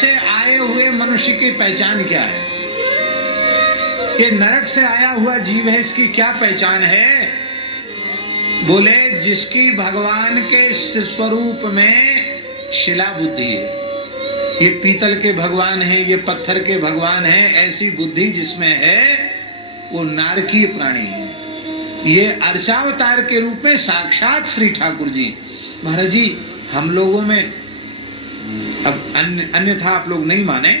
से आए हुए मनुष्य की पहचान क्या है? ये नरक से आया हुआ जीव है, इसकी क्या पहचान है? बोले जिसकी भगवान के स्वरूप में शिला बुद्धि है। ये पीतल के भगवान हैं, ये पत्थर के भगवान हैं, ऐसी बुद्धि जिसमें है वो नारकीय प्राणी है। ये अर्चावतार के रूप में साक्षात श्री ठाकुर जी। महाराज जी हम लोगों में अब अन्यथा आप लोग नहीं माने,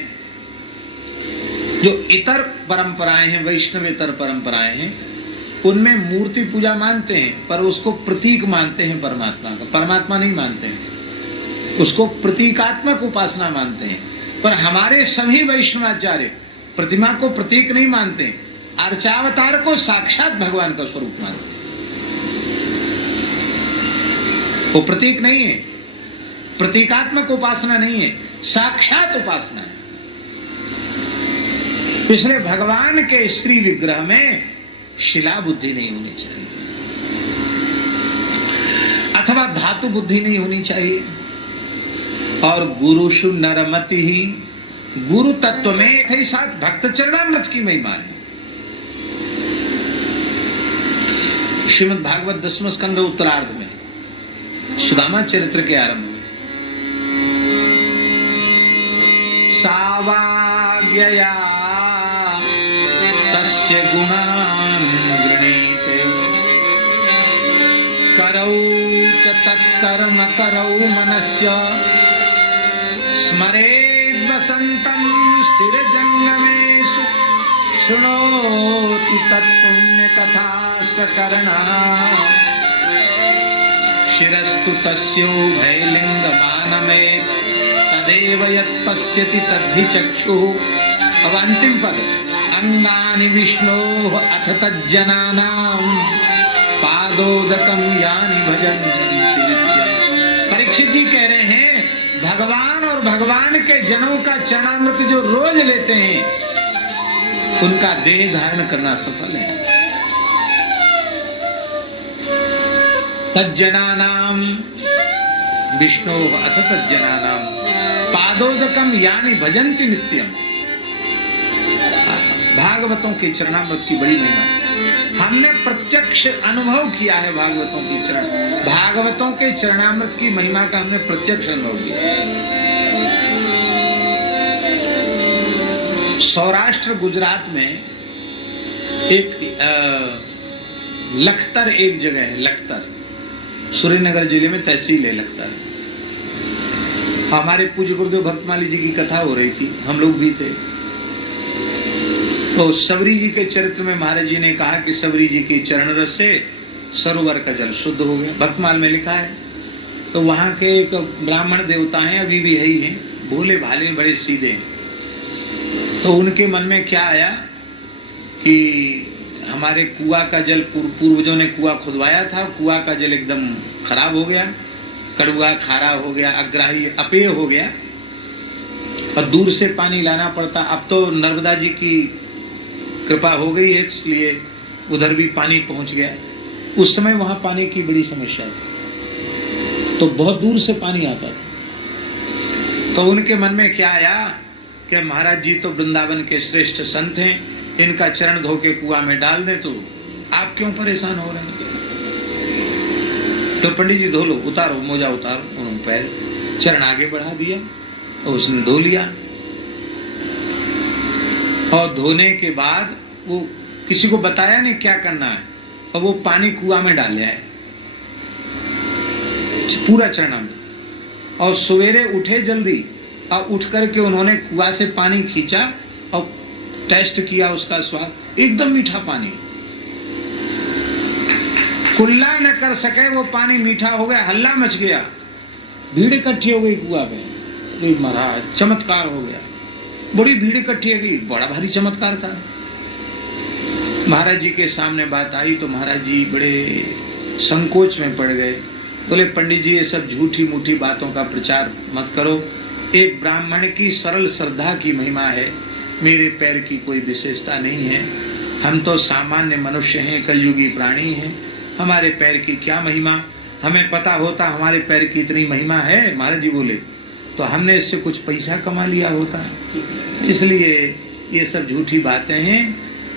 जो इतर परंपराएं हैं, वैष्णवेतर परंपराएं हैं, उनमें मूर्ति पूजा मानते हैं पर उसको प्रतीक मानते हैं परमात्मा का। परमात्मा नहीं मानते हैं, उसको प्रतीकात्मक उपासना मानते हैं। पर हमारे सभी वैष्णवाचार्य प्रतिमा को प्रतीक नहीं मानते, अर्चावतार को साक्षात भगवान का स्वरूप मानते हैं। वो प्रतीक नहीं है, प्रतीकात्मक उपासना नहीं है, साक्षात उपासना है। इसलिए भगवान के श्री विग्रह में शिला बुद्धि नहीं होनी चाहिए अथवा धातु बुद्धि नहीं होनी चाहिए। और गुरुषु नरमति ही, गुरु तत्व में थे साथ भक्त चरणामृत की महिमा है। श्रीमद् भागवत 10वें स्कंद उत्तरार्ध में सुदामा चरित्र के आरंभ में सावाग्यया तस्य गुणान् गृणीते करौ च तत्कर्म करौ मनश्च स्मरेद् वसन्तं स्थिरजङ्गमेषु शृणोति तत्पुण्यकथा सकर्णा शिरस्तु तस्योभयलिङ्गमानमे तदेव यत्पश्यति तद्धि चक्षुः। अब अंतिम पद अंगानि विष्णोः अथ तज्जनानां पादोदकं यानि भजन्ति नित्यम्। परीक्षित जी कह रहे हैं भगवान और भगवान के जनों का चरणामृत जो रोज लेते हैं उनका देह धारण करना सफल है। तज्जनानां विष्णोः अथ तज्जनानां पादोदकम यानी भजन्ति नित्यम। भागवतों के चरणामृत की बड़ी महिमा हमने प्रत्यक्ष अनुभव किया है। भागवतों के चरणामृत की महिमा का हमने प्रत्यक्ष अनुभव किया। सौराष्ट्र गुजरात में एक लखतर एक जगह है, लखतर सुरेनगर जिले में तहसील है लखतर। हमारे पूज्य गुरुदेव भक्तमाली जी की कथा हो रही थी, हम लोग भी थे। तो सबरी जी के चरित्र में महाराज जी ने कहा कि सबरी जी की चरण रस से सरोवर का जल शुद्ध हो गया, भक्तमाल में लिखा है। तो वहां के एक ब्राह्मण देवता हैं, अभी भी है ही हैं, भोले भाले बड़े सीधे हैं। तो उनके मन में क्या आया कि हमारे कुआं का जल, पूर्वजों ने कुआं खुदवाया था, कुआं का जल एकदम खराब हो गया, कड़वा खारा हो गया, अग्राही अपेय हो गया और दूर से पानी लाना पड़ता। अब तो नर्मदा जी की कृपा हो गई है, इसलिए उधर भी पानी पहुंच गया। उस समय वहां पानी की बड़ी समस्या थी, तो बहुत दूर से पानी आता था। तो उनके मन में क्या आया कि महाराज जी तो वृंदावन के श्रेष्ठ संत हैं, इनका चरण धो के कुआं में डाल दें, तो आप क्यों परेशान हो रहे हैं? तो पंडित जी धो लो, उतारो मोजा उतारो, उन्होंने पैर चरण आगे बढ़ा दिया और उसने धो लिया। और धोने के बाद वो किसी को बताया नहीं क्या करना है, और वो पानी कुआं में डाल आए पूरा चरणामृत। और सवेरे उठे जल्दी और उठ करके उन्होंने कुआं से पानी खींचा और टेस्ट किया उसका स्वाद, एकदम मीठा पानी, कुल्ला न कर सके वो पानी मीठा हो गया, हल्ला मच गया, भीड़ इकट्ठी हो गई कुआं पे। महाराज चमत्कार हो गया, बड़ी भीड़ इकट्ठी हो गई, बड़ा भारी चमत्कार था। महाराज जी के सामने बात आई तो महाराज जी बड़े संकोच में पड़ गए। बोले पंडित जी ये सब झूठी मूठी बातों का प्रचार मत करो, एक ब्राह्मण की सरल श्रद्धा की महिमा है, मेरे पैर की कोई विशेषता नहीं है, हम तो सामान्य मनुष्य हैं, कलयुगी प्राणी हैं, हमारे पैर की क्या महिमा, हमें पता होता हमारे पैर की इतनी महिमा है। महाराज जी बोले तो हमने इससे कुछ पैसा कमा लिया होता। इसलिए ये सब झूठी बातें हैं।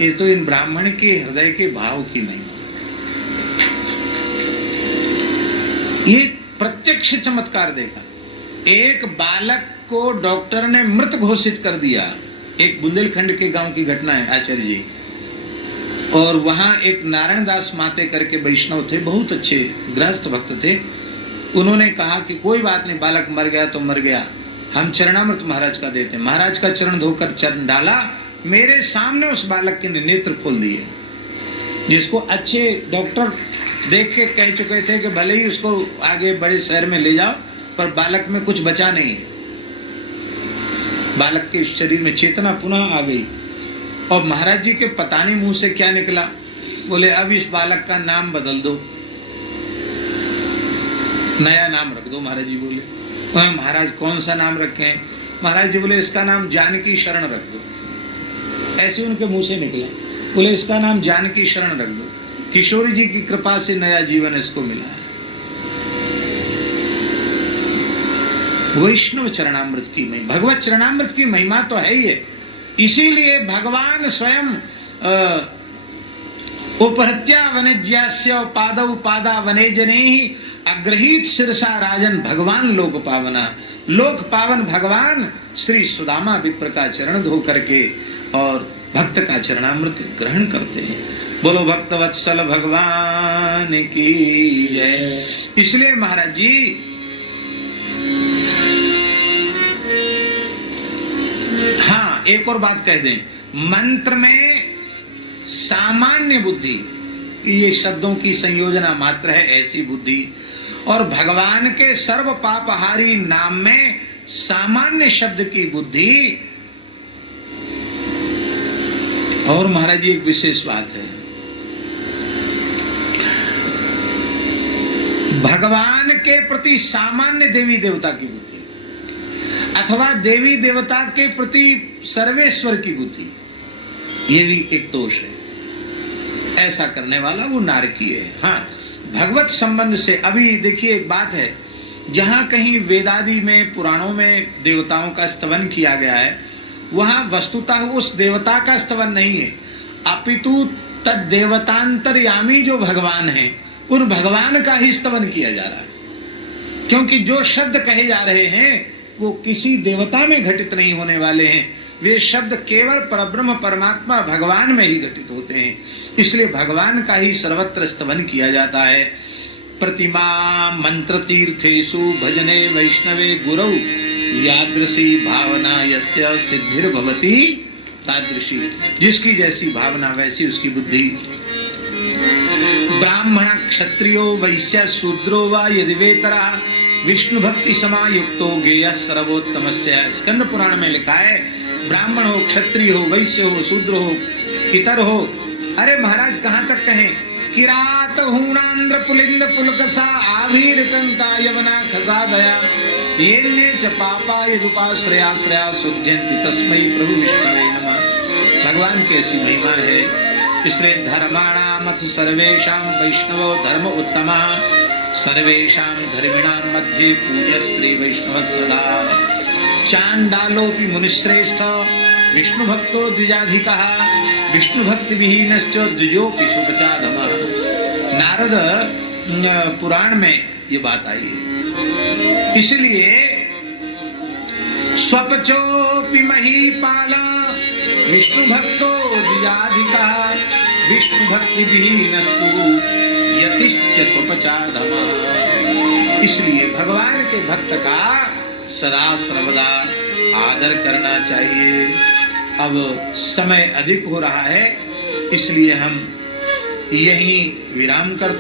ये तो इन ब्राह्मण के हृदय के भाव की नहीं। ये प्रत्यक्ष चमत्कार देखा। एक बालक को डॉक्टर ने मृत घोषित कर दिया। एक बुंदेलखंड के गांव की घटना है आचार्य जी। और वहां एक नारायण दास माते करके वैष्णव थे, बहुत अच्छे गृहस्थ भक्त थे। उन्होंने कहा कि कोई बात नहीं, बालक मर गया तो मर गया, हम चरणामृत महाराज का देते। महाराज का चरण धोकर चरण डाला, मेरे सामने उस बालक के नेत्र खोल दिए, जिसको अच्छे डॉक्टर देख के कह चुके थे कि भले ही उसको आगे बड़े शहर में ले जाओ, पर बालक में कुछ बचा नहीं। बालक के शरीर में चेतना पुनः आ गई। और महाराज जी के पता नहीं मुंह से क्या निकला, बोले अब इस बालक का नाम बदल दो, नया नाम रख दो। महाराज जी बोले, महाराज कौन सा नाम रखें? महाराज जी बोले इसका नाम जानकी शरण रख दो। ऐसे उनके मुंह से निकला, बोले इसका नाम जानकी शरण रख दो। किशोरी जी की कृपा से नया जीवन इसको मिला है। वैष्णव चरणामृत की महिमा, भगवत चरणामृत की महिमा तो है ही है। इसीलिए भगवान स्वयं उपहत्या वनज्यास्य पादौ पादा वनेजनेहि अग्रहीत शिरसा राजन भगवान लोक पावना। लोक पावन भगवान श्री सुदामा विप्र का चरण धो करके और भक्त का चरणामृत ग्रहण करते हैं। बोलो भक्त वत्सल भगवान की जय। इसलिए महाराज जी हाँ, एक और बात कह दें, मंत्र में सामान्य बुद्धि, ये शब्दों की संयोजना मात्र है, ऐसी बुद्धि, और भगवान के सर्व पापहारी नाम में सामान्य शब्द की बुद्धि। और महाराज जी एक विशेष बात है, भगवान के प्रति सामान्य देवी देवता की बुद्धि अथवा देवी देवता के प्रति सर्वेश्वर की बुद्धि, ये भी एक दोष है। ऐसा करने वाला वो नारकीय है। हाँ, भगवत संबंध से अभी देखिए एक बात है, जहां कहीं वेदादि में पुराणों में देवताओं का स्तवन किया गया है, वहां वस्तुतः उस देवता का स्तवन नहीं है, अपितु तद देवतांतरयामी जो भगवान है, उन भगवान का ही स्तवन किया जा रहा है। क्योंकि जो शब्द कहे जा रहे हैं वो किसी देवता में घटित नहीं होने वाले हैं, वे शब्द केवल परब्रह्म परमात्मा भगवान में ही घटित होते हैं। इसलिए भगवान का ही सर्वत्र स्तवन किया जाता है। प्रतिमा मंत्र तीर्थेषु भजने वैष्णवे गुरौ यादृशी भावना यस्य सिद्धिर्भवति तादृशी। जिसकी जैसी भावना वैसी उसकी बुद्धि। ब्राह्मण क्षत्रियो वैश्य शूद्रो वा यदि वेतरः विष्णु भक्ति समायुक्तो गेय सर्वोत्तमस्य। स्कंद पुराण में लिखा है, ब्राह्मण हो, क्षत्रिय हो, वैश्य हो, शूद्र हो, इतर हो। अरे महाराज कहां तक कहें, किरात हूणांध्र पुलिंद पुलकसा आभीर कंका यवना खसा दया येन्ने च पापा यदुपाश्रया श्रया सुध्यन्ति तस्मै प्रभु विष्णवे नमः। भगवान की ऐसी महिमा है। इसलिए धर्माणामथ सर्वेषां वैष्णवो धर्म उत्तमः सर्वेषां धर्मिणां मध्ये पूज्य श्री वैष्णव सदा। चांडालोपि मुनिश्रेष्ठ विष्णु भक्तो द्विजाधिकः विष्णु भक्ति विहीनश्च द्विजोपि सुपचाधमः। नारद पुराण में ये बात आई है। इसलिए स्वपचोपि महीपाल विष्णु भक्तो द्विजाधिकः विष्णु भक्ति विहीनस्तु यतिश्च स्वपचाधमः। इसलिए भगवान के भक्त का सदा सर्वदा आदर करना चाहिए। अब समय अधिक हो रहा है, इसलिए हम यहीं विराम करते